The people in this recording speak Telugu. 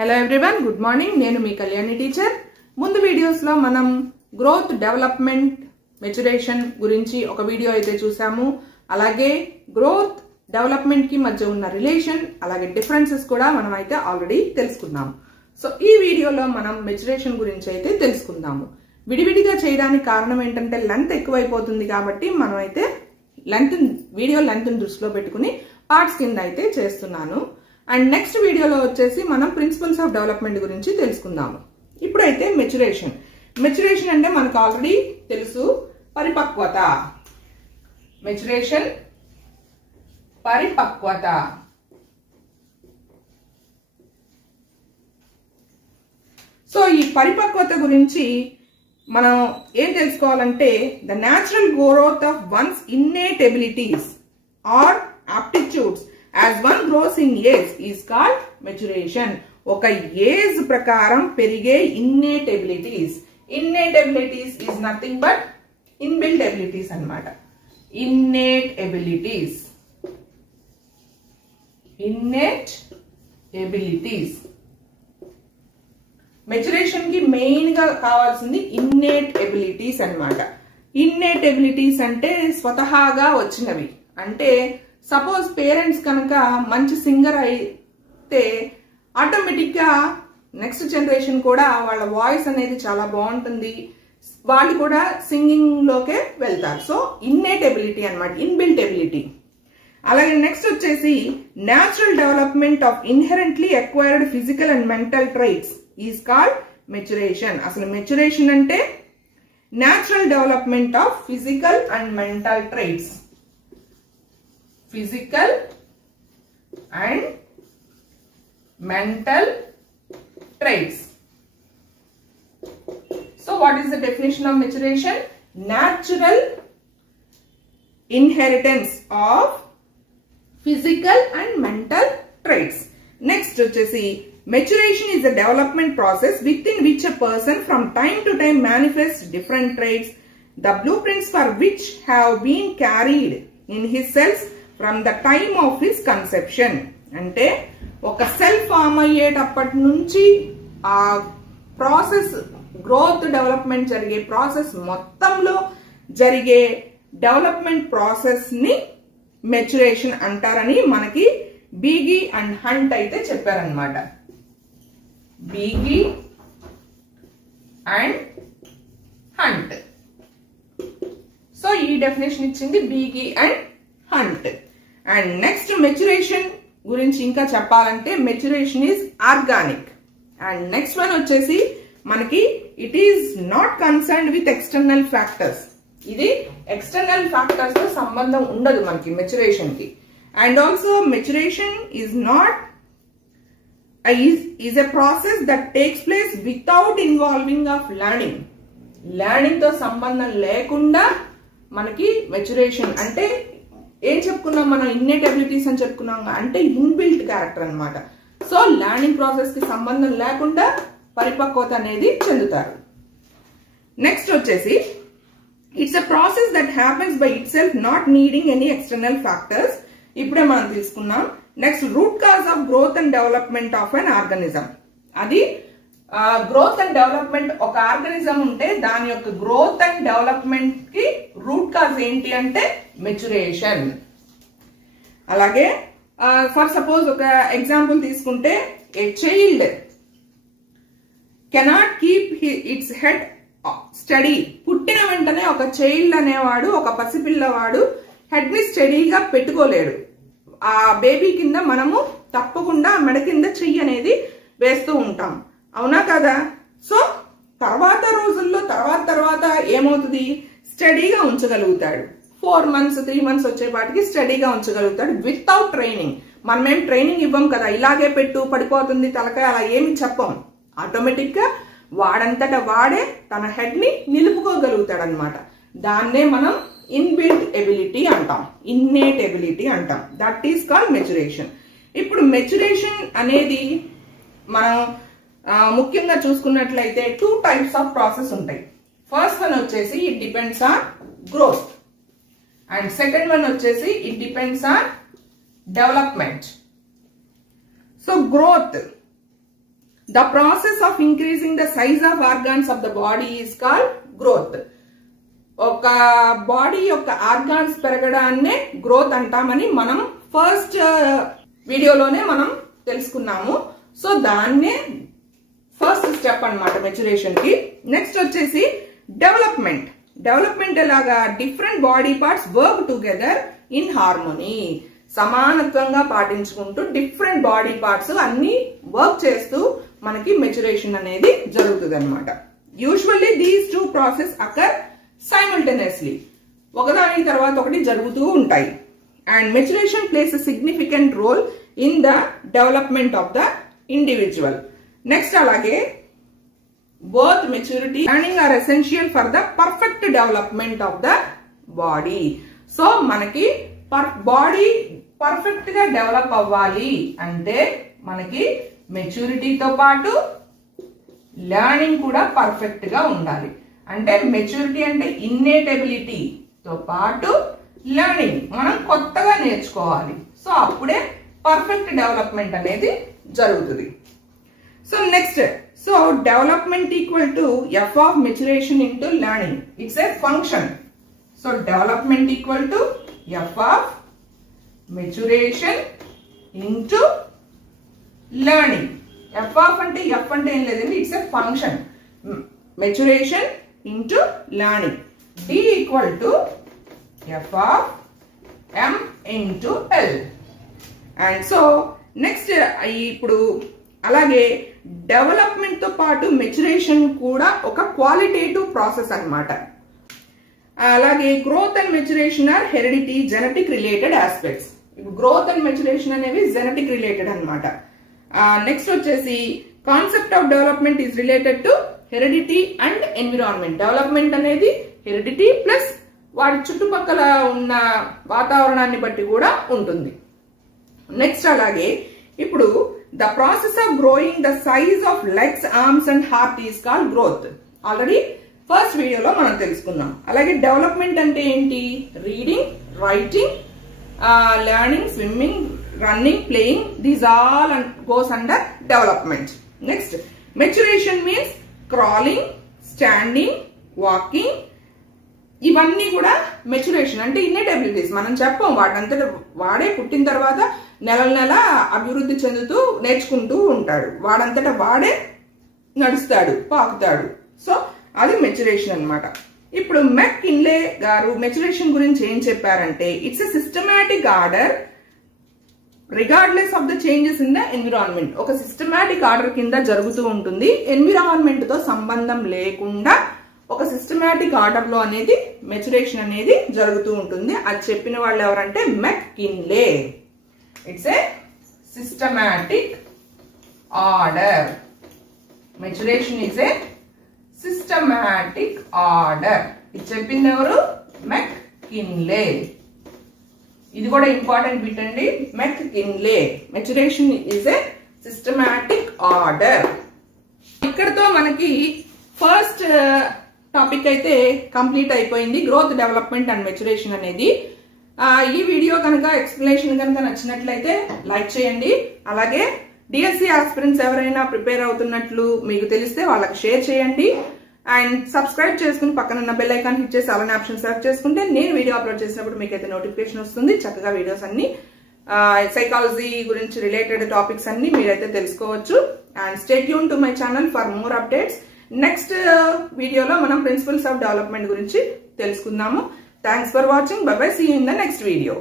Hello everyone, good morning. నేను మీ కళ్యాణి టీచర్. ముందు వీడియోస్ లో మనం గ్రోత్, డెవలప్మెంట్, మెచ్యురేషన్ గురించి ఒక వీడియో అయితే చూసాము. అలాగే గ్రోత్, డెవలప్మెంట్ కి మధ్య ఉన్న రిలేషన్, అలాగే డిఫరెన్సెస్ కూడా మనం అయితే ఆల్రెడీ తెలుసుకున్నాము. సో ఈ వీడియోలో మనం మెచ్యురేషన్ గురించి అయితే తెలుసుకుందాము. విడివిడిగా చేయడానికి కారణం ఏంటంటే లెంత్ ఎక్కువైపోతుంది కాబట్టి మనం అయితే వీడియో లెంత్ దృష్టిలో పెట్టుకుని పార్ట్స్ కింద అయితే చేస్తున్నాను. అండ్ నెక్స్ట్ వీడియోలో వచ్చేసి మనం ప్రిన్సిపల్స్ ఆఫ్ డెవలప్మెంట్ గురించి తెలుసుకుందాము. ఇప్పుడైతే మెచ్యురేషన్ అంటే మనకు ఆల్రెడీ తెలుసు, పరిపక్వత. మెచ్యురేషన్, పరిపక్వత. సో ఈ పరిపక్వత గురించి మనం ఏం తెలుసుకోవాలంటే the natural growth of one's innate abilities or aptitudes as one grows in age is called maturation. ఒక ఏజ్ ప్రకారం పెరిగే innate abilities is nothing but inbuilt abilities అన్నమాట. innate abilities. మెచ్యురేషన్ కి మెయిన్ గా కావాల్సింది innate abilities అన్నమాట. innate abilities అంటే స్వతహాగా వచ్చినవి. అంటే సపోజ్ పేరెంట్స్ కనుక మంచి సింగర్ అయితే ఆటోమేటిక్ గా నెక్స్ట్ జనరేషన్ కూడా వాళ్ళ వాయిస్ అనేది చాలా బాగుంటుంది, వాళ్ళు కూడా సింగింగ్ లోకే వెళ్తారు. సో ఇన్నేట్ ఎబిలిటీ అన్నమాట, ఇన్బిల్ట్ ఎబిలిటీ. అలాగే నెక్స్ట్ వచ్చేసి natural development of inherently acquired physical and mental traits is called maturation. అసలు మెచ్యురేషన్ అంటే natural development of physical and mental traits. Physical and mental traits. So what is the definition of maturation? Natural inheritance of physical and mental traits. Next వచ్చేసి maturation is a development process within which a person from time to time manifests different traits, the blueprints for which have been carried in his cells from the time of his conception. అంటే ఒక సెల్ ఫామ్ అయ్యేటప్పటి నుంచి ఆ ప్రాసెస్, గ్రోత్ డెవలప్మెంట్ జరిగే ప్రాసెస్ మొత్తంలో జరిగే డెవలప్మెంట్ ప్రాసెస్ ని మెచ్యురేషన్ అంటారని మనకి బీగీ అండ్ హంట్ అయితే చెప్పారనమాట. Bigge and Hunt. సో ఈ డెఫినేషన్ ఇచ్చింది Bigge and Hunt. And next maturation గురించి ఇంకా చెప్పాలంటే maturation is organic. And next one వచ్చేసి మనకి it is not concerned with external factors. ఇది ఎక్స్టర్నల్ ఫ్యాక్టర్స్ తో సంబంధం ఉండదు మనకి మెచ్యురేషన్ కి. And also maturation is not is a process that takes place without involving of learning. Learning తో సంబంధం లేకుండా మనకి మెచ్యురేషన్ అంటే ఏం చెప్పుకున్నాం మనం, ఇన్నేట్ ఎబిలిటీస్ అని చెప్పుకున్నాం అంటే ఇన్బిల్ట్ క్యారెక్టర్ అన్నమాట. సో లెర్నింగ్ ప్రాసెస్ కి సంబంధం లేకుండా పరిపక్వత అనేది చెందుతారు. నెక్స్ట్ వచ్చేసి it's a process that happens by it self not needing any external factors. ఇప్పుడే మనం తీసుకున్నాం. Next root cause of growth and development of an organism. అది గ్రోత్ అండ్ డెవలప్మెంట్, ఒక ఆర్గానిజం ఉంటే దాని యొక్క గ్రోత్ అండ్ డెవలప్మెంట్ కి రూట్ కాజ్ ఏంటి అంటే మెచ్యురేషన్. అలాగే ఫర్ సపోజ్ ఒక ఎగ్జాంపుల్ తీసుకుంటే a child cannot keep it's head study. పుట్టిన వెంటనే ఒక చైల్డ్ అనేవాడు, ఒక పసిపిల్లవాడు హెడ్ ని స్టడీగా పెట్టుకోలేడు. ఆ బేబీ కింద మనము తప్పకుండా మెడ కింద చెయ్యి అనేది వేస్తూ ఉంటాం, అవునా కదా? సో తర్వాత రోజుల్లో తర్వాత ఏమవుతుంది, స్టడీగా ఉంచగలుగుతాడు. 4 months 3 months వచ్చేపాటికి స్టడీగా ఉంచగలుగుతాడు వితౌట్ ట్రైనింగ్. మనమేం ట్రైనింగ్ ఇవ్వం కదా, ఇలాగే పెట్టు పడిపోతుంది తలకాయ అలా ఏమి చెప్పం. ఆటోమేటిక్ గా వాడంతటా వాడే తన హెడ్ ని నిలుపుకోగలుగుతాడు అనమాట. దాన్నే మనం ఇన్బిల్ట్ ఎబిలిటీ అంటాం, ఇన్నేట్ ఎబిలిటీ అంటాం. That is called maturation. ఇప్పుడు మెచ్యురేషన్ అనేది మనం ముఖ్యంగా చూసుకున్నట్లయితే 2 types ఆఫ్ ప్రాసెస్ ఉంటాయి. ఫస్ట్ వన్ వచ్చేసి it depends on growth and second one వచ్చేసి it depends on development. So growth The process of increasing the size of organs of the body is called growth. ఒక బాడీ యొక్క ఆర్గాన్స్ పెరగడాన్నే గ్రోత్ అంటామని మనం ఫస్ట్ వీడియోలోనే మనం తెలుసుకున్నాము. సో దాన్నే ఫస్ట్ స్టెప్ అన్నమాట మెచ్యురేషన్ కి. నెక్స్ట్ వచ్చేసి డెవలప్మెంట్ ఎలాగా, different body parts work together in harmony, సమానత్వంగా పాటించుకుంటూ డిఫరెంట్ బాడీ పార్ట్స్ అన్ని వర్క్ చేస్తూ మనకి మెచ్యురేషన్ అనేది జరుగుతుంది అనమాట. Usually these two process occur simultaneously, ఒకదాని తర్వాత ఒకటి జరుగుతూ ఉంటాయి. And maturation plays a significant role in the development of the individual. Next అలాగే both maturity and learning are essential for the perfect development of the body. So మనకి బాడీ పర్ఫెక్ట్ గా డెవలప్ అవ్వాలి అంటే మనకి మెచ్యూరిటీతో పాటు లెర్నింగ్ కూడా పర్ఫెక్ట్ గా ఉండాలి. అంటే మెచ్యూరిటీ అంటే ఇన్నేట్ ఎబిలిటీతో పాటు లెర్నింగ్ మనం కొత్తగా నేర్చుకోవాలి. సో అప్పుడే పర్ఫెక్ట్ డెవలప్మెంట్ అనేది జరుగుతుంది. So next, so development equal to f of maturation into learning. It's a function. So development equal to f of maturation into learning. f of అంటే f అంటే ఏం లేదండి, it's a function. maturation into learning. d equal to f of m into l. And so next ఇప్పుడు అలాగే డెవలప్మెంట్ తో పాటు మెచ్యురేషన్ కూడా ఒక క్వాలిటేటివ్ ప్రాసెస్ అన్నమాట. అలాగే growth and maturation or heredity genetic related aspects. ఇప్పుడు గ్రోత్ అండ్ మెచ్యురేషన్ అనేవి జెనెటిక్ రిలేటెడ్ అన్నమాట. నెక్స్ట్ వచ్చేసి concept of development is related to heredity and environment. Development అనేది హెరిడిటీ ప్లస్ వాటి చుట్టుపక్కల ఉన్న వాతావరణాన్ని బట్టి కూడా ఉంటుంది. నెక్స్ట్ అలాగే ఇప్పుడు the process of growing the size of legs, arms and heart is called growth. Already first వీడియోలో మనం తెలుసుకున్నాం. అలాగే డెవలప్మెంట్ అంటే ఏంటి, reading, writing, learning, swimming, running, playing, these all goes under development. Next maturation means crawling, standing, walking, ఇవన్నీ కూడా మెచ్యురేషన్. అంటే ఇన్నేట్ ఎబిలిటీస్ మనం చెప్పం, వాటంతట వాడే పుట్టిన తర్వాత నెల అభివృద్ధి చెందుతూ నేర్చుకుంటూ ఉంటాడు, వాడంతటా వాడే నడుస్తాడు, పాకుతాడు. సో అది మెచ్యురేషన్ అన్నమాట. ఇప్పుడు మెక్కిన్లే గారు మెచ్యురేషన్ గురించి ఏం చెప్పారంటే, it's a systematic order regardless of the changes in the environment. ఒక సిస్టమాటిక్ ఆర్డర్ కింద జరుగుతూ ఉంటుంది, ఎన్విరాన్మెంట్ తో సంబంధం లేకుండా ఒక సిస్టమాటిక్ ఆర్డర్ లో అనేది మెచ్యురేషన్ అనేది జరుగుతూ ఉంటుంది. అది చెప్పిన వాళ్ళు ఎవరంటే McKinley. It's a systematic order. Maturation is a systematic order. ఇది చెప్పింది ఎవరు, మెక్కిన్లే. ఇది కూడా ఇంపార్టెంట్ బిట్ అండి, McKinley. Maturation is a systematic order. ఇక్కడతో మనకి ఫస్ట్ టాపిక్ అయితే కంప్లీట్ అయిపోయింది, గ్రోత్, డెవలప్మెంట్ అండ్ మెచ్యురేషన్ అనేది. ఈ వీడియో కనుక ఎక్స్ప్లెనేషన్ కనుక నచ్చినట్లయితే లైక్ చేయండి. అలాగే డిఎస్సి ఆస్పిరెంట్స్ ఎవరైనా ప్రిపేర్ అవుతున్నట్లు మీకు తెలిస్తే వాళ్ళకి షేర్ చేయండి. అండ్ సబ్స్క్రైబ్ చేసుకుని పక్కన ఉన్న బెల్ ఐకాన్ హిట్ చేసి అలానే ఆప్షన్ సెలెక్ట్ చేసుకుంటే నేను వీడియో అప్లోడ్ చేసినప్పుడు మీకైతే నోటిఫికేషన్ వస్తుంది. చక్కగా వీడియోస్ అన్ని సైకాలజీ గురించి రిలేటెడ్ టాపిక్స్ అన్ని మీరైతే తెలుసుకోవచ్చు. And stay tune to my channel for more updates. Next వీడియోలో మనం ప్రిన్సిపల్స్ ఆఫ్ డెవలప్మెంట్ గురించి తెలుసుకుందాము. Thanks for watching. Bye bye. See you in the next video.